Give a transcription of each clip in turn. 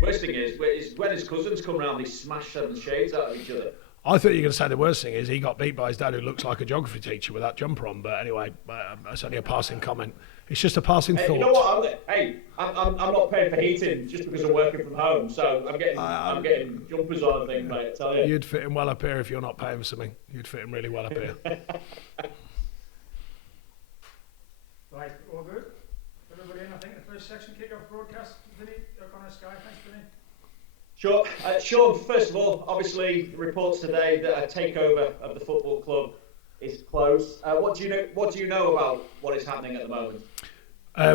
Worst thing is when his cousins come round, they smash seven shades out of each other. I thought you were going to say the worst thing is he got beat by his dad, who looks like a geography teacher with that jumper on. But anyway, that's only a passing comment. It's just a passing thought. You know what? I'm not paying for heating just because I'm working from home, so I'm getting jumpers on and things, mate. I tell you. You'd fit in well up here if you're not paying for something. You'd fit in really well up here. Right, all good. Everybody in, I think the first section kick-off broadcast. Vinny, O'Connor, Sky. Thanks, Vinny. Sure. Sean, first of all, obviously reports today that a takeover of the football club is close. What do you know about what is happening at the moment?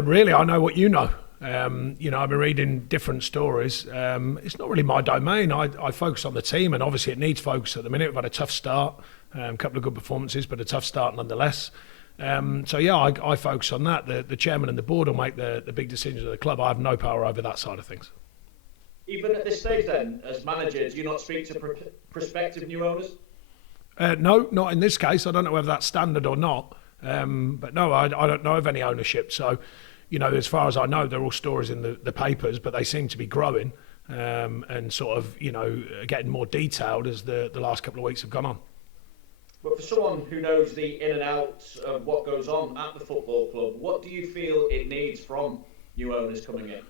Really, I know what you know. I've been reading different stories. It's not really my domain. I focus on the team, and obviously it needs focus at the minute. We've had a tough start, a couple of good performances, but a tough start nonetheless. I focus on that. The chairman and the board will make the big decisions of the club. I have no power over that side of things. Even at this stage then, as manager, do you not speak to prospective new owners? No, not in this case. I don't know whether that's standard or not. But no, I don't know of any ownership. So, as far as I know, they're all stories in the papers, but they seem to be growing and sort of, getting more detailed as the last couple of weeks have gone on. But for someone who knows the in and outs of what goes on at the football club, what do you feel it needs from new owners coming in?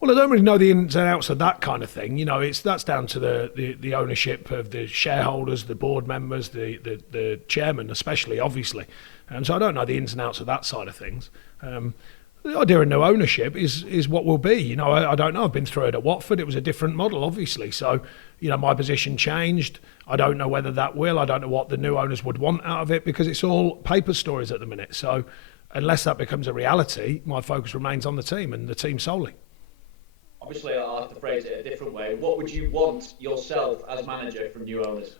Well, I don't really know the ins and outs of that kind of thing. That's down to the ownership of the shareholders, the board members, the chairman, especially, obviously. And so I don't know the ins and outs of that side of things. The idea of no ownership is what will be. I don't know. I've been through it at Watford. It was a different model, obviously. So, my position changed. I don't know whether that will. I don't know what the new owners would want out of it because it's all paper stories at the minute. So unless that becomes a reality, my focus remains on the team and the team solely. Obviously, I'll have to phrase it a different way. What would you want yourself as manager from new owners?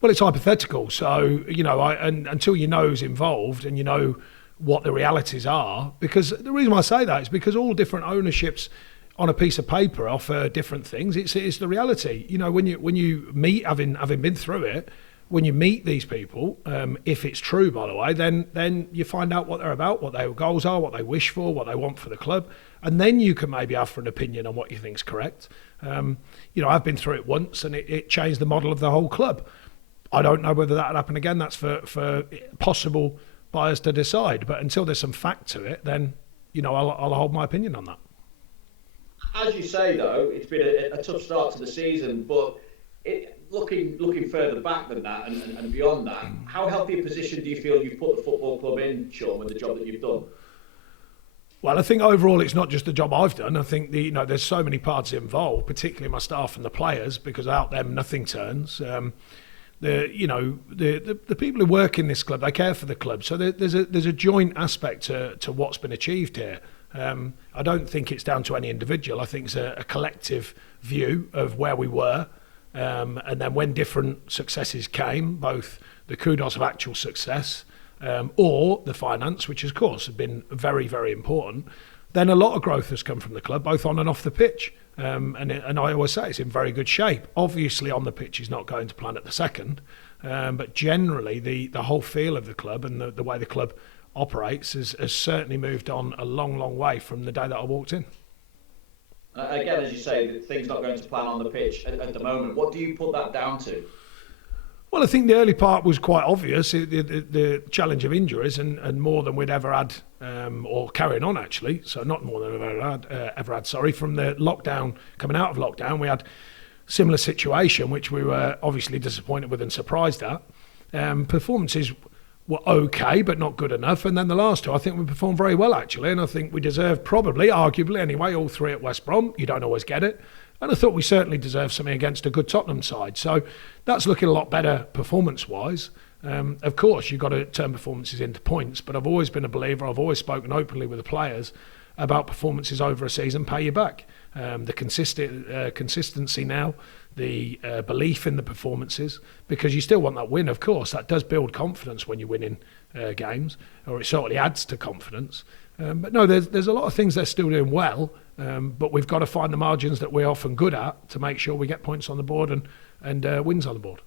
Well, it's hypothetical. So, until you know who's involved and you know what the realities are, because the reason why I say that is because all different ownerships on a piece of paper offer different things. It's the reality. When you meet, having been through it, when you meet these people, if it's true, by the way, then you find out what they're about, what their goals are, what they wish for, what they want for the club. And then you can maybe offer an opinion on what you think's correct. I've been through it once and it changed the model of the whole club. I don't know whether that'll happen again. That's for possible buyers to decide. But until there's some fact to it, then, I'll hold my opinion on that. As you say, though, it's been a tough start to the season, but looking further back than that and beyond that, how healthy a position do you feel you've put the football club in, Sean, with the job that you've done? Well, I think overall it's not just the job I've done. I think there's so many parts involved, particularly my staff and the players, because without them nothing turns. The people who work in this club, they care for the club, so there's a joint aspect to what's been achieved here. I don't think it's down to any individual. I think it's a collective view of where we were, and then when different successes came, both the kudos of actual success. Or the finance, which of course have been very, very important, then a lot of growth has come from the club, both on and off the pitch. And I always say it's in very good shape. Obviously on the pitch is not going to plan at the second, but generally the whole feel of the club and the way the club operates has certainly moved on a long, long way from the day that I walked in. Again, as you say, things not going to plan on the pitch at the moment. What do you put that down to? Well, I think the early part was quite obvious, the challenge of injuries and more than we'd ever had, or carrying on actually, so not more than we've ever had, from the lockdown, coming out of lockdown, we had similar situation, which we were obviously disappointed with and surprised at. Performances were okay, but not good enough, and then the last two, I think we performed very well actually, and I think we deserved probably, arguably anyway, all three at West Brom. You don't always get it. And I thought we certainly deserved something against a good Tottenham side. So that's looking a lot better performance-wise. Of course, you've got to turn performances into points, but I've always been a believer, I've always spoken openly with the players about performances over a season pay you back. The consistency now, the belief in the performances, because you still want that win, of course. That does build confidence when you're winning games, or it certainly adds to confidence. But no, there's a lot of things they're still doing well, but we've got to find the margins that we're often good at to make sure we get points on the board and wins on the board.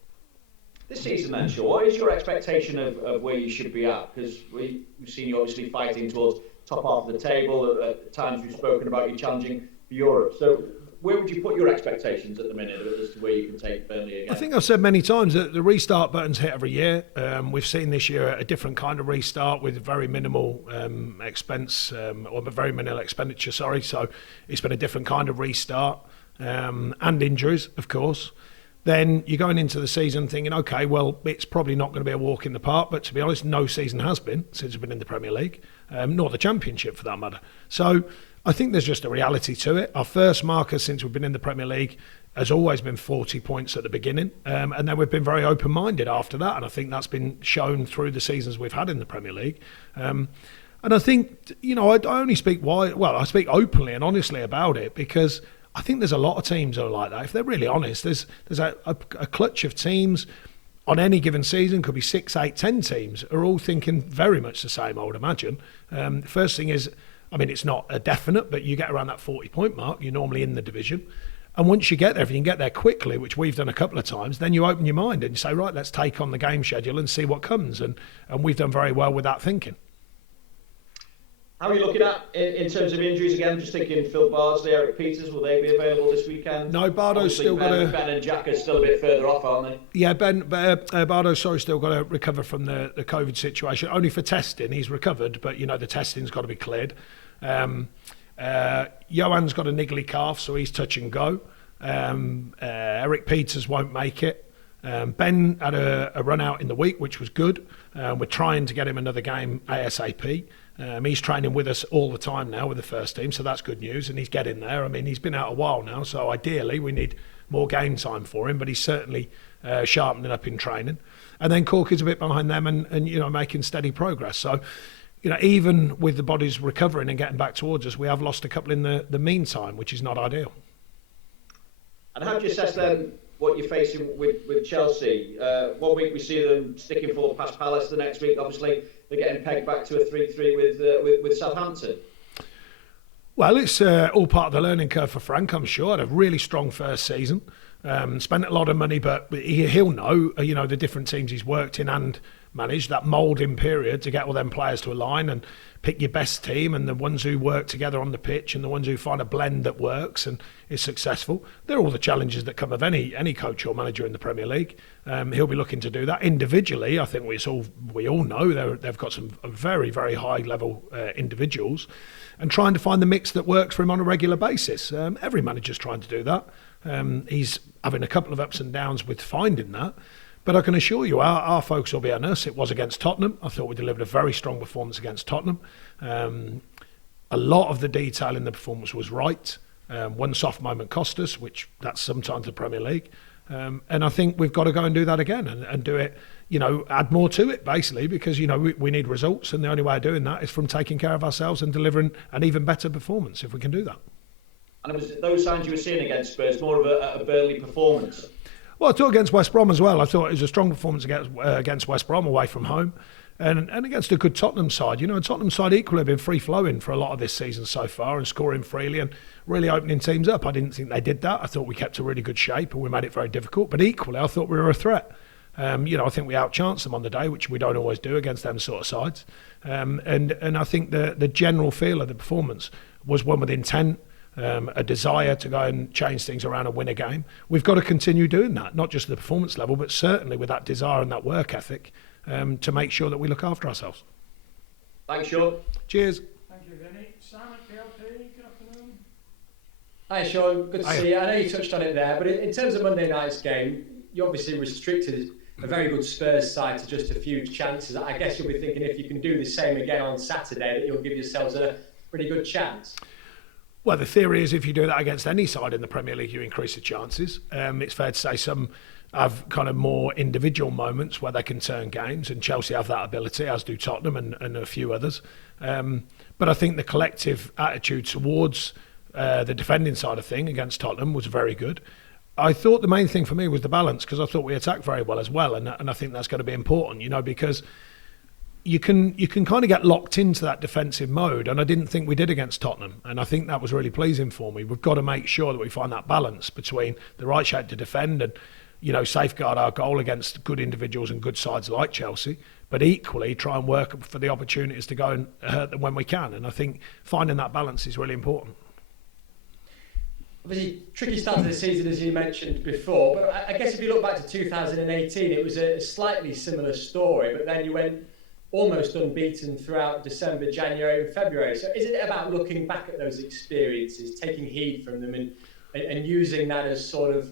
This season then, Sean, what is your expectation of where you should be at? Because we've seen you obviously fighting towards top half of the table. At times we've spoken about you challenging for Europe. So where would you put your expectations at the minute as to where you can take Burnley again? I think I've said many times that the restart button's hit every year. We've seen this year a different kind of restart with very minimal very minimal expenditure. So it's been a different kind of restart and injuries, of course. Then you're going into the season thinking, okay, well, it's probably not going to be a walk in the park. But to be honest, no season has been since we've been in the Premier League, nor the Championship for that matter. So I think there's just a reality to it. Our first marker since we've been in the Premier League has always been 40 points at the beginning. And then we've been very open-minded after that. And I think that's been shown through the seasons we've had in the Premier League. And I think, I only speak I speak openly and honestly about it because I think there's a lot of teams that are like that. If they're really honest, there's a clutch of teams on any given season, could be 6, 8, 10 teams, are all thinking very much the same, I would imagine. The first thing is, it's not a definite, but you get around that 40-point mark, you're normally in the division. And once you get there, if you can get there quickly, which we've done a couple of times, then you open your mind and you say, right, let's take on the game schedule and see what comes. And we've done very well with that thinking. How are you looking at in terms of injuries again? Just thinking Phil Bardsley, Eric Peters, will they be available this weekend? No, Bardo's still got to... Ben and Jack are still a bit further off, aren't they? Yeah, Bardo's still got to recover from the COVID situation. Only for testing, he's recovered, but the testing's got to be cleared. Johan's got a niggly calf, so he's touch and go. Eric Peters won't make it. Ben had a run out in the week, which was good. We're trying to get him another game ASAP. He's training with us all the time now with the first team, so that's good news, and he's getting there. He's been out a while now, so ideally we need more game time for him, but he's certainly sharpening up in training. And then Cork is a bit behind them and making steady progress. So, even with the bodies recovering and getting back towards us, we have lost a couple in the meantime, which is not ideal. And how do you assess then what you're facing with Chelsea? 1 week we see them sticking forward past Palace, the next week obviously they're getting pegged back to a 3-3 with Southampton. Well, it's all part of the learning curve for Frank, I'm sure. Had a really strong first season. Spent a lot of money, but he'll know, the different teams he's worked in and managed, that moulding period to get all them players to align and pick your best team and the ones who work together on the pitch and the ones who find a blend that works and is successful. They're all the challenges that come of any coach or manager in the Premier League. He'll be looking to do that individually. I think we all know they've got some very, very high level individuals and trying to find the mix that works for him on a regular basis. Every manager's trying to do that. He's having a couple of ups and downs with finding that. But I can assure you, our focus will be on us. It was against Tottenham. I thought we delivered a very strong performance against Tottenham. A lot of the detail in the performance was right. One soft moment cost us, which that's sometimes the Premier League. And I think we've got to go and do that again and do it, add more to it, basically, because, we need results. And the only way of doing that is from taking care of ourselves and delivering an even better performance if we can do that. And it was those signs you were seeing against Spurs, more of a Burnley performance. Well, I thought against West Brom as well. I thought it was a strong performance against West Brom away from home and against a good Tottenham side. Tottenham side equally have been free-flowing for a lot of this season so far and scoring freely and really opening teams up. I didn't think they did that. I thought we kept a really good shape and we made it very difficult. But equally, I thought we were a threat. I think we outchanced them on the day, which we don't always do against them sort of sides. And I think the general feel of the performance was one with intent. A desire to go and change things around and win a game. We've got to continue doing that, not just at the performance level, but certainly with that desire and that work ethic to make sure that we look after ourselves. Thanks, Sean. Cheers. Thank you, Vinny. Simon, PLP, good afternoon. Hi, Sean. Good to see you. I know you touched on it there, but in terms of Monday night's game, you obviously restricted a very good Spurs side to just a few chances. I guess you'll be thinking if you can do the same again on Saturday, that you'll give yourselves a pretty good chance. Well, the theory is if you do that against any side in the Premier League, you increase the chances. It's fair to say some have kind of more individual moments where they can turn games, and Chelsea have that ability, as do Tottenham and a few others. But I think the collective attitude towards the defending side of thing against Tottenham was very good. I thought the main thing for me was the balance, because I thought we attacked very well as well, and I think that's going to be important, because you can kind of get locked into that defensive mode, and I didn't think we did against Tottenham, and I think that was really pleasing for me. We've got to make sure that we find that balance between the right shape to defend and safeguard our goal against good individuals and good sides like Chelsea, but equally try and work for the opportunities to go and hurt them when we can. And I think finding that balance is really important. Obviously, tricky start to the season, as you mentioned before, but I guess if you look back to 2018, it was a slightly similar story, but then you went almost unbeaten throughout December, January and February. So isn't it about looking back at those experiences, taking heed from them and using that as sort of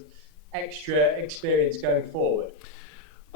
extra experience going forward?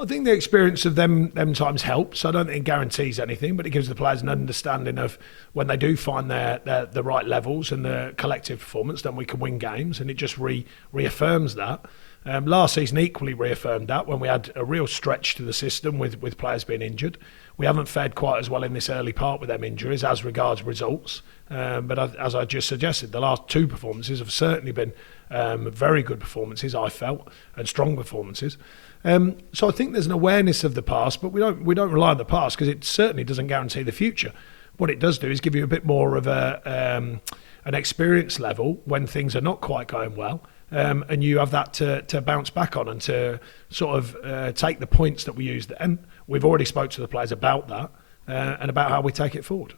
I think the experience of them times helps. I don't think it guarantees anything, but it gives the players an understanding of when they do find the right levels and the collective performance, then we can win games, and it just reaffirms that. Last season equally reaffirmed that when we had a real stretch to the system with players being injured. We haven't fared quite as well in this early part with them injuries as regards results. But as I just suggested, the last two performances have certainly been very good performances, I felt, and strong performances. So I think there's an awareness of the past, but we don't rely on the past because it certainly doesn't guarantee the future. What it does do is give you a bit more of an experience level when things are not quite going well, and you have that to bounce back on and to sort of take the points that we used then. We've already spoke to the players about that and about how we take it forward.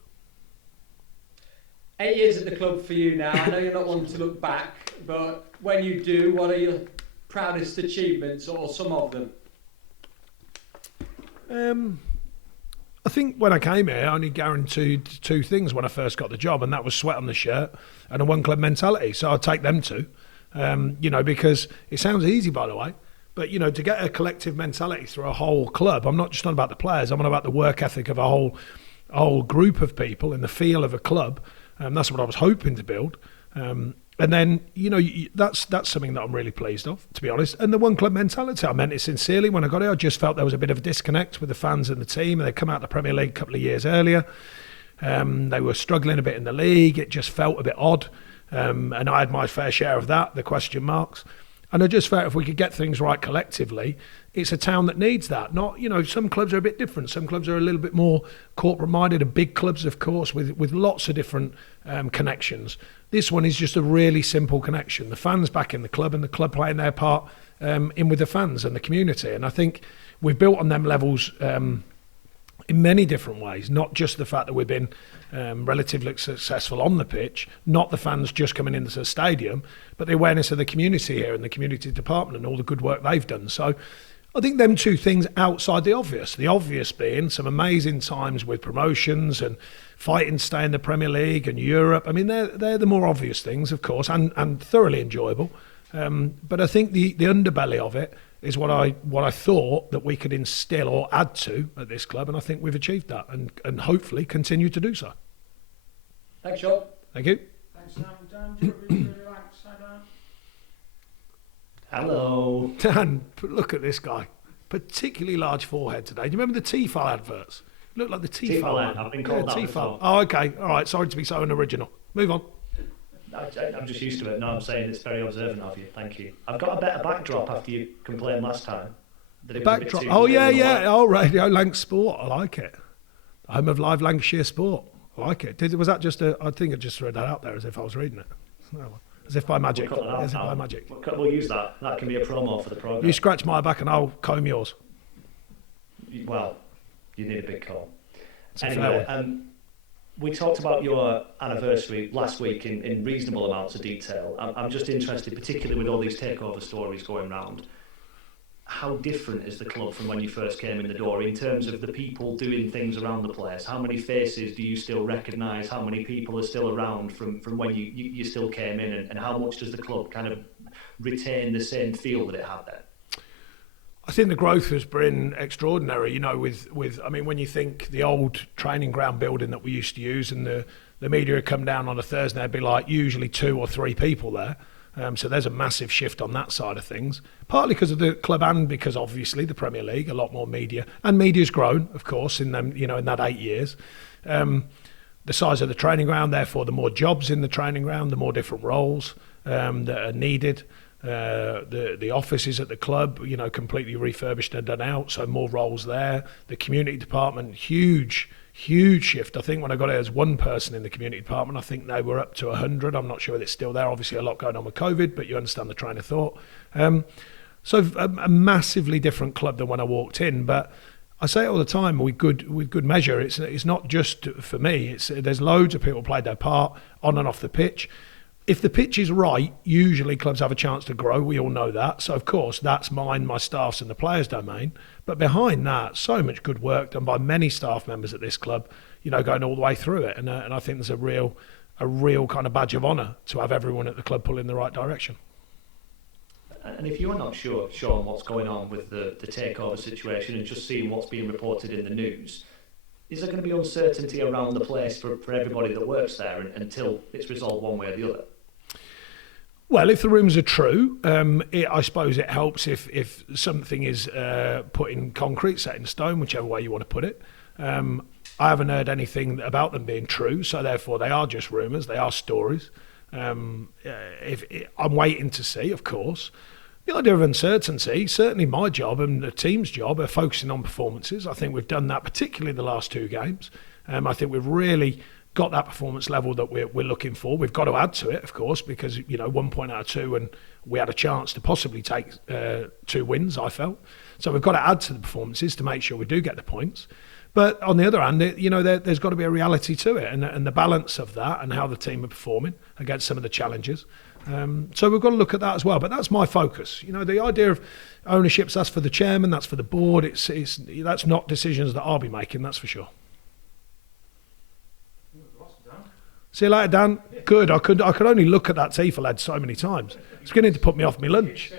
8 years at the club for you now. I know you're not one to look back, but when you do, what are your proudest achievements, or some of them? I think when I came here, I only guaranteed two things when I first got the job, and that was sweat on the shirt and a one-club mentality. So I'd take them two, because it sounds easy, by the way, but, to get a collective mentality through a whole club, I'm not just on about the players, I'm on about the work ethic of a whole group of people and the feel of a club. That's what I was hoping to build. And then, that's something that I'm really pleased of, to be honest. And the one club mentality, I meant it sincerely when I got here. I just felt there was a bit of a disconnect with the fans and the team. And they'd come out of the Premier League a couple of years earlier. They were struggling a bit in the league. It just felt a bit odd. And I had my fair share of that, the question marks. And I just felt if we could get things right collectively, it's a town that needs that. Not, some clubs are a bit different. Some clubs are a little bit more corporate-minded, and big clubs, of course, with lots of different connections. This one is just a really simple connection. The fans back in the club and the club playing their part in with the fans and the community. And I think we've built on them levels in many different ways, not just the fact that we've been relatively successful on the pitch, not the fans just coming into the stadium, but the awareness of the community here and the community department and all the good work they've done. So I think them two things outside the obvious being some amazing times with promotions and fighting to stay in the Premier League and Europe. I mean, they're the more obvious things, of course, and thoroughly enjoyable. But I think the underbelly of it is what I thought that we could instill or add to at this club, and I think we've achieved that and hopefully continue to do so. Thanks, Sean. Thank you. Thanks, Sam. Dan, do you really relax? Hi, Dan. Hello. Dan, look at this guy. Particularly large forehead today. Do you remember the Tefal adverts? Look like the Tefal one. I've been called that Tefal. before. Oh, okay. All right. Sorry to be so unoriginal. Move on. I'm just used to it. No, I'm saying it's very observant of you. Thank you. I've got a better backdrop after you complained last time. That it was a bit Backdrop. too Oh, blue yeah, and yeah. white. Oh, Radio Lanc Sport. I like it. Home of live Lancashire sport. I like it. Was that just I think I just read that out there as if I was reading it. No, as if by magic. We'll cut that out As if now. by magic. We'll use that. That can be a promo for the programme. You scratch my back and I'll comb yours. Well, you need a big call. It's a Anyway, fair we talked about your anniversary last week in reasonable amounts of detail. I'm just interested, particularly with all these takeover stories going round, how different is the club from when you first came in the door in terms of the people doing things around the place? How many faces do you still recognise? How many people are still around from when you still came in? And how much does the club kind of retain the same feel that it had then? I think the growth has been extraordinary, with I mean, when you think the old training ground building that we used to use and the media would come down on a Thursday, there'd be like usually 2 or 3 people there. So there's a massive shift on that side of things, partly because of the club and because obviously the Premier League, a lot more media, and media's grown, of course, in them, in that 8 years. The size of the training ground, therefore, the more jobs in the training ground, the more different roles that are needed. The offices at the club, completely refurbished and done out, so more roles there. The community department, huge shift. I think when I got here, there was 1 person in the community department. I think they were up to 100. I'm not sure if it's still there. Obviously, a lot going on with COVID, but you understand the train of thought. So a massively different club than when I walked in. But I say it all the time with good measure. It's not just for me. There's loads of people played their part on and off the pitch. If the pitch is right, usually clubs have a chance to grow. We all know that. So of course that's mine, my staff's, and the players' domain. But behind that, so much good work done by many staff members at this club. Going all the way through it, and I think there's a real kind of badge of honour to have everyone at the club pull in the right direction. And if you're not sure, Sean, what's going on with the takeover situation and just seeing what's being reported in the news, is there going to be uncertainty around the place for everybody that works there until it's resolved one way or the other? Well, if the rumours are true, I suppose it helps if something is put in concrete, set in stone, whichever way you want to put it. I haven't heard anything about them being true, so therefore they are just rumours, they are stories. I'm waiting to see, of course. The idea of uncertainty, certainly my job and the team's job are focusing on performances. I think we've done that, particularly the last 2 games. I think we've really got that performance level that we're looking for. We've got to add to it, of course, because 1 point out of 2, and we had a chance to possibly take 2 wins, I felt. So we've got to add to the performances to make sure we do get the points. But on the other hand, there's got to be a reality to it, and the balance of that and how the team are performing against some of the challenges. So we've got to look at that as well. But that's my focus. The idea of ownerships, that's for the chairman, that's for the board. That's not decisions that I'll be making, that's for sure. See you later, Dan. Good. I could only look at that Tiefel head so many times. It's beginning to put me off my lunch.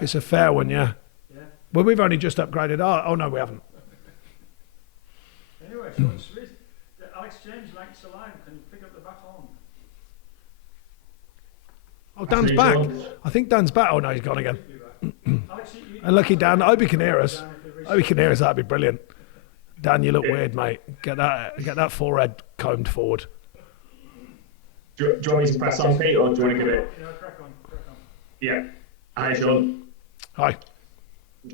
It's a fair one, yeah. Well, we've only just upgraded our... Oh, no, we haven't. Anyway, so it's sweet. Alex James likes the line. Can you pick up the baton? Oh, Dan's back. I think Dan's back. Oh, no, he's gone again. Unlucky Dan. I hope he can hear us. That'd be brilliant. Dan, you look weird, mate. Get that forehead combed forward. Do you want me to press on, Pete, or do you want to give it... Crack on. Yeah. Hi, Sean. Hi.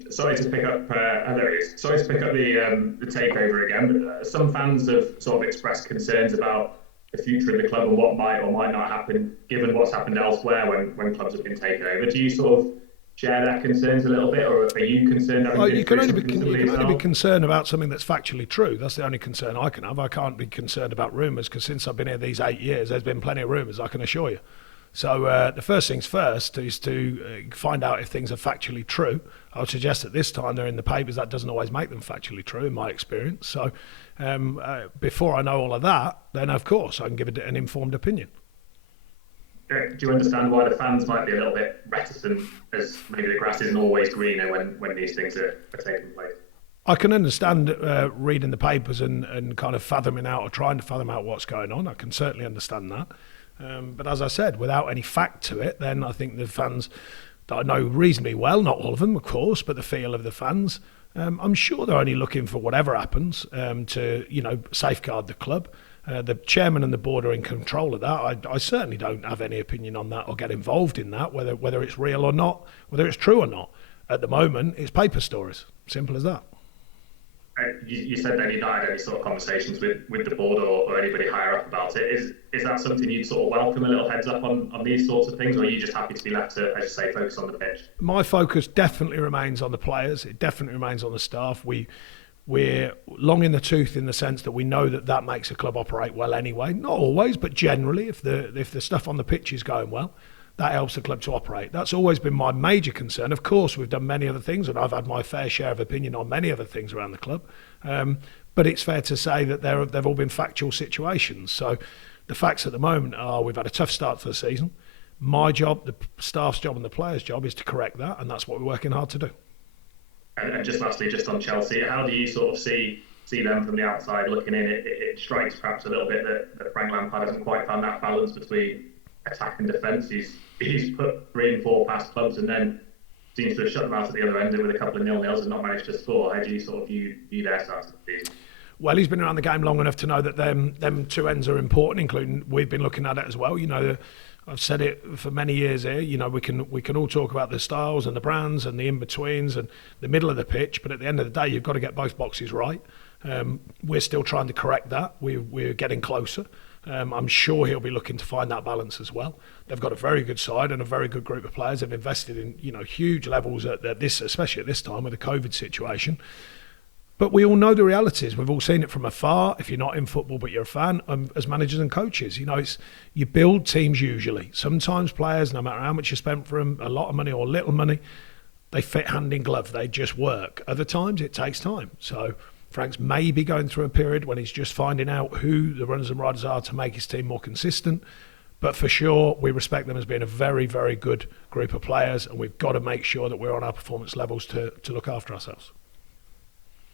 Sorry to pick up. There it is. Sorry to pick up the takeover again. But some fans have sort of expressed concerns about the future of the club and what might or might not happen, given what's happened elsewhere when clubs have been taken over. Do you sort of share their concerns a little bit, or are you concerned? You can only be concerned about something that's factually true. That's the only concern I can have. I can't be concerned about rumours, because since I've been here these 8 years, there's been plenty of rumours, I can assure you. So the first things first is to find out if things are factually true. I would suggest that this time they're in the papers. That doesn't always make them factually true, in my experience. So before I know all of that, then of course I can give an informed opinion. Do you understand why the fans might be a little bit reticent, as maybe the grass isn't always greener when these things are taking place? I can understand reading the papers and kind of fathoming out or trying to fathom out what's going on. I can certainly understand that. But as I said, without any fact to it, then I think the fans that I know reasonably well, not all of them, of course, but the feel of the fans, I'm sure they're only looking for whatever happens to, safeguard the club. The chairman and the board are in control of that. I certainly don't have any opinion on that or get involved in that, whether it's real or not, whether it's true or not. At the moment, it's paper stories. Simple as that. You said that you not had any sort of conversations with the board or anybody higher up about it. Is that something you'd sort of welcome, a little heads up on these sorts of things, or are you just happy to be left to, as you say, focus on the pitch? My focus definitely remains on the players. It definitely remains on the staff. We're long in the tooth in the sense that we know that makes a club operate well anyway. Not always, but generally, if the stuff on the pitch is going well, that helps the club to operate. That's always been my major concern. Of course, we've done many other things, and I've had my fair share of opinion on many other things around the club. But it's fair to say that they've all been factual situations. So the facts at the moment are we've had a tough start to the season. My job, the staff's job and the players' job is to correct that, and that's what we're working hard to do. And just lastly, just on Chelsea, how do you sort of see them from the outside looking in? It strikes perhaps a little bit that Frank Lampard hasn't quite found that balance between attack and defence. He's put 3 and 4 past clubs and then seems to have shut them out at the other end with a couple of 0-0s and not managed to score. How do you sort of view their start to the season? Well, he's been around the game long enough to know that them 2 ends are important, including we've been looking at it as well. I've said it for many years here. We can all talk about the styles and the brands and the in-betweens and the middle of the pitch, but at the end of the day, you've got to get both boxes right. We're still trying to correct that. We're getting closer. I'm sure he'll be looking to find that balance as well. They've got a very good side and a very good group of players. They've invested in huge levels at this, especially at this time with the COVID situation. But we all know the realities. We've all seen it from afar. If you're not in football but you're a fan, as managers and coaches, you build teams usually. Sometimes players, no matter how much you spend for them, a lot of money or little money, they fit hand in glove. They just work. Other times it takes time. So Frank's maybe going through a period when he's just finding out who the runners and riders are to make his team more consistent. But for sure, we respect them as being a very, very good group of players, and we've got to make sure that we're on our performance levels to look after ourselves.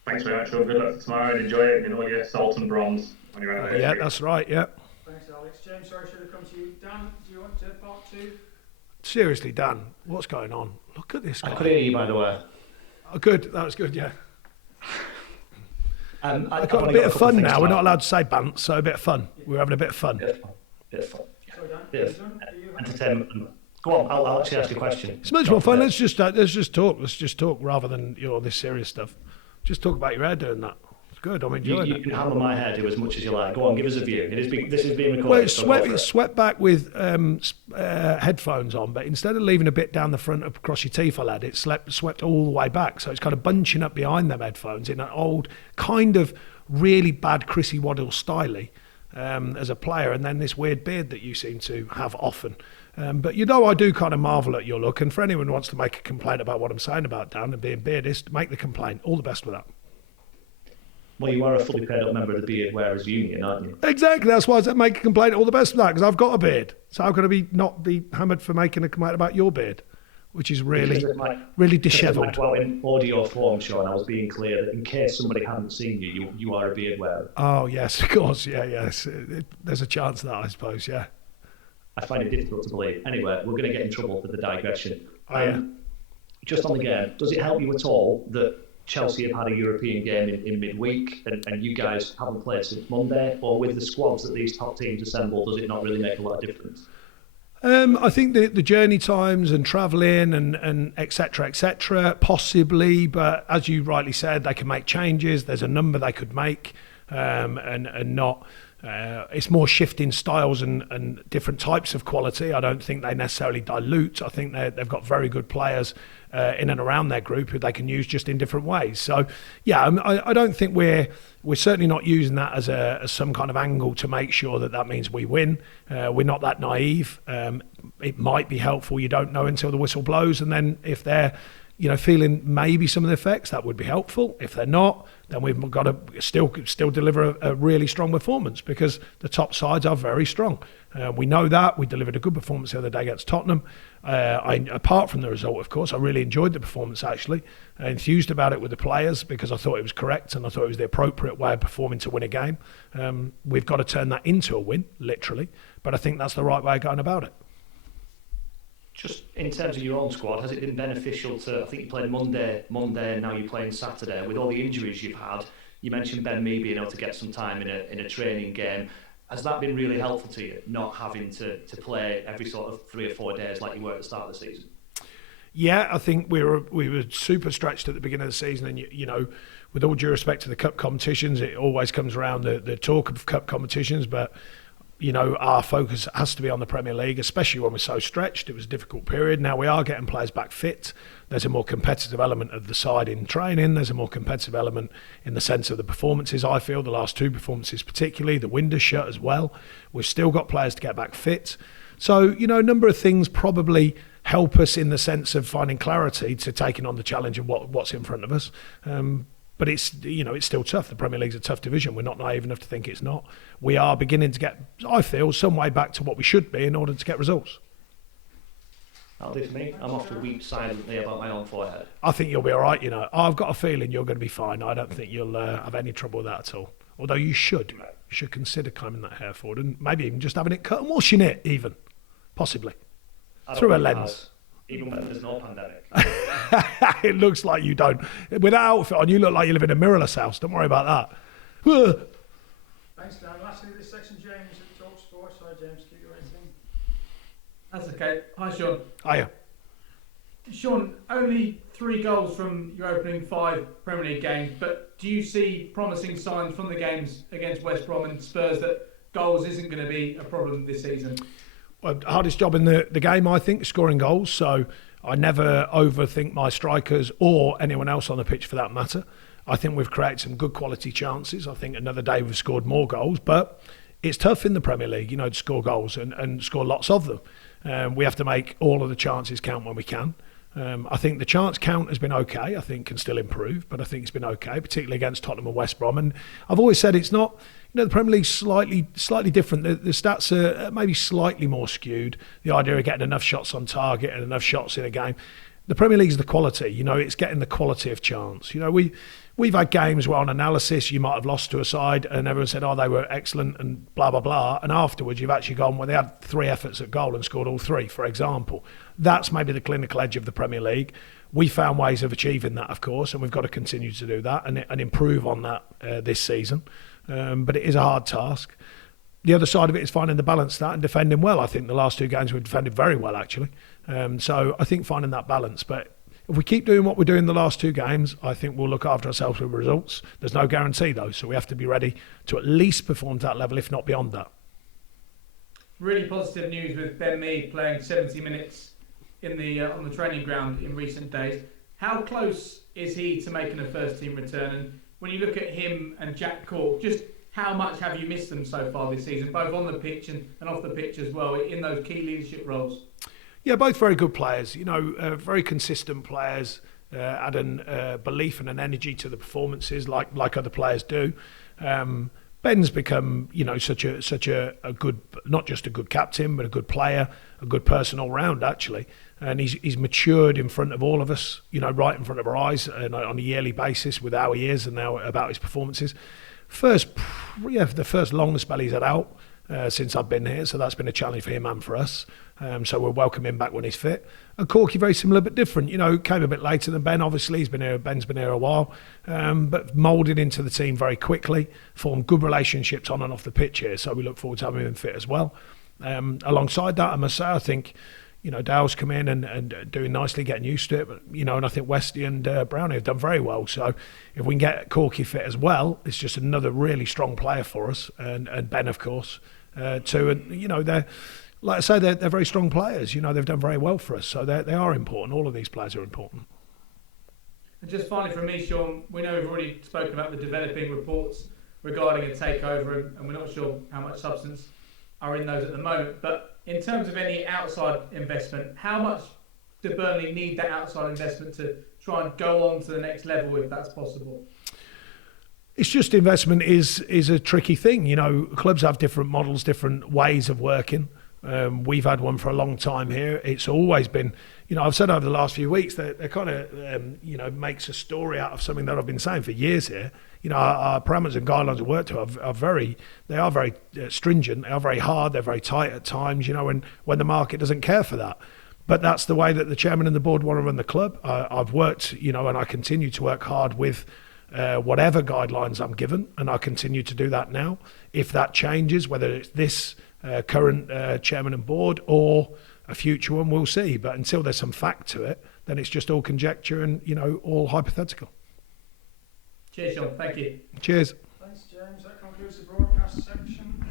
Thanks very much, Sean. Good luck for tomorrow and enjoy it in all your salt and bronze on your own. Yeah, that's right, yeah. Thanks, Alex. James, sorry, should have come to you. Dan, do you want to part two? Seriously, Dan, what's going on? Look at this guy. I could hear you, by the way. Oh, good. That was good, yeah. I've got a bit of fun now. We're not allowed to say bants, so a bit of fun. We're having a bit of fun. Bit of fun. Sorry, Dan. Bit of entertainment. Go on, I'll actually ask you a question. It's much more fun. Let's just talk. Let's just talk rather than this serious stuff. Just talk about your hair doing that. It's good. I'm enjoying it. You can hammer my hair as much as you like. Go on, give us a view. This is being recorded. Well, it's swept back with headphones on, but instead of leaving a bit down the front across your teeth, it swept all the way back. So it's kind of bunching up behind them headphones in an old, kind of really bad Chrissy Waddle style as a player, and then this weird beard that you seem to have often. But I do kind of marvel at your look, and for anyone who wants to make a complaint about what I'm saying about Dan and being beardist, make the complaint. All the best with that. Well, you are a fully paid up member of the Beard Wearers Union, aren't you? Exactly, that's why I said make a complaint. All the best with that, because I've got a beard. So how can I not be hammered for making a complaint about your beard, which is really dishevelled. Well, in audio form, Sean, I was being clear that in case somebody hadn't seen you are a beard wearer. Oh yes, of course, yes. There's a chance of that, I suppose, yeah. I find it difficult to believe. Anyway, we're going to get in trouble for the digression. Yeah. Just on the game, does it help you at all that Chelsea have had a European game in midweek and you guys haven't played since Monday? Or with the squads that these top teams assemble, does it not really make a lot of difference? I think the journey times and travelling and et cetera, possibly, but as you rightly said, they can make changes. There's a number they could make and not... it's more shifting styles and different types of quality. I don't think they necessarily dilute. I think they've got very good players in and around their group who they can use just in different ways. So, yeah, I don't think we're certainly not using that as some kind of angle to make sure that means we win. We're not that naive. It might be helpful. You don't know until the whistle blows, and then if they're feeling maybe some of the effects, that would be helpful. If they're not, then we've got to still deliver a really strong performance because the top sides are very strong. We know that. We delivered a good performance the other day against Tottenham. Apart from the result, of course, I really enjoyed the performance, actually. Enthused about it with the players because I thought it was correct and I thought it was the appropriate way of performing to win a game. We've got to turn that into a win, literally. But I think that's the right way of going about it. Just in terms of your own squad, has it been beneficial to, I think you played Monday and now you're playing Saturday, with all the injuries you've had? You mentioned Ben Mee being able to get some time in a training game. Has that been really helpful to you, not having to play every sort of 3 or 4 days like you were at the start of the season? Yeah, I think we were super stretched at the beginning of the season, and with all due respect to the cup competitions, it always comes around the talk of cup competitions, but our focus has to be on the Premier League, especially when we're so stretched. It was a difficult period. Now we are getting players back fit. There's a more competitive element of the side in training. There's a more competitive element in the sense of the performances, I feel, the last 2 performances particularly. The window shut as well. We've still got players to get back fit. So, a number of things probably help us in the sense of finding clarity to taking on the challenge of what's in front of us. But it's still tough. The Premier League's a tough division. We're not naive enough to think it's not. We are beginning to get, I feel, some way back to what we should be in order to get results. That'll do for me. I'm off to weep silently about my own forehead. I think you'll be all right. I've got a feeling you're going to be fine. I don't think you'll have any trouble with that at all. Although you should consider climbing that hair forward and maybe even just having it cut and washing it even, possibly, through a lens. Even when there's no pandemic. It looks like you don't. With that outfit on, you look like you live in a mirrorless house. Don't worry about that. Thanks, Dan. Lastly, this section, James at Talk Sports. Sorry, James, keep your rating. That's okay. Hi, Sean. Hiya. Sean, only 3 goals from your opening 5 Premier League games, but do you see promising signs from the games against West Brom and Spurs that goals isn't going to be a problem this season? Well, hardest job in the game, I think, scoring goals. So I never overthink my strikers or anyone else on the pitch for that matter. I think we've created some good quality chances. I think another day we've scored more goals, but it's tough in the Premier League, to score goals and score lots of them. We have to make all of the chances count when we can. I think the chance count has been okay. I think can still improve, but I think it's been okay, particularly against Tottenham and West Brom. And I've always said it's not, the Premier League's slightly different. The stats are maybe slightly more skewed. The idea of getting enough shots on target and enough shots in a game. The Premier League's the quality. It's getting the quality of chance. We've had games where on analysis you might have lost to a side and everyone said, they were excellent and blah, blah, blah. And afterwards you've actually gone, they had 3 efforts at goal and scored all 3, for example. That's maybe the clinical edge of the Premier League. We found ways of achieving that, of course, and we've got to continue to do that and improve on that this season. But it is a hard task. The other side of it is finding the balance of that and defending well. I think the last 2 games we've defended very well, actually. So I think finding that balance. But if we keep doing what we're doing the last 2 games, I think we'll look after ourselves with results. There's no guarantee, though, so we have to be ready to at least perform to that level, if not beyond that. Really positive news with Ben Mee playing 70 minutes in the on the training ground in recent days. How close is he to making a first-team return? And when you look at him and Jack Cork, just how much have you missed them so far this season, both on the pitch and off the pitch as well, in those key leadership roles? Yeah, both very good players, very consistent players, adding belief and an energy to the performances like other players do. Ben's become, such a good, not just a good captain, but a good player, a good person all round, actually. And he's matured in front of all of us, right in front of our eyes and on a yearly basis with how he is and now about his performances. The first long spell he's had out since I've been here, so that's been a challenge for him and for us. So we'll welcome him back when he's fit. And Corky, very similar but different. Came a bit later than Ben, obviously. Ben's been here a while, but moulded into the team very quickly, formed good relationships on and off the pitch here. So we look forward to having him fit as well. Alongside that, I must say, I think, Dow's come in and doing nicely, getting used to it. But, and I think Westy and Brownie have done very well. So if we can get Corky fit as well, it's just another really strong player for us. And Ben, of course, too. And, they're... Like I say, they're very strong players. They've done very well for us. So they are important. All of these players are important. And just finally from me, Sean, we know we've already spoken about the developing reports regarding a takeover, and we're not sure how much substance are in those at the moment. But in terms of any outside investment, how much do Burnley need that outside investment to try and go on to the next level, if that's possible? It's just investment is a tricky thing. Clubs have different models, different ways of working. We've had one for a long time here. It's always been, I've said over the last few weeks that it kind of, makes a story out of something that I've been saying for years here. Our parameters and guidelines of work to are very stringent. They are very hard. They're very tight at times, when the market doesn't care for that. But that's the way that the chairman and the board want to run the club. I've worked, and I continue to work hard with whatever guidelines I'm given, and I continue to do that now. If that changes, whether it's this current chairman and board or a future one, we'll see. But until there's some fact to it, then it's just all conjecture and all hypothetical. Cheers, Sean. Thank you. Cheers. Thanks, James. That concludes the broadcast section.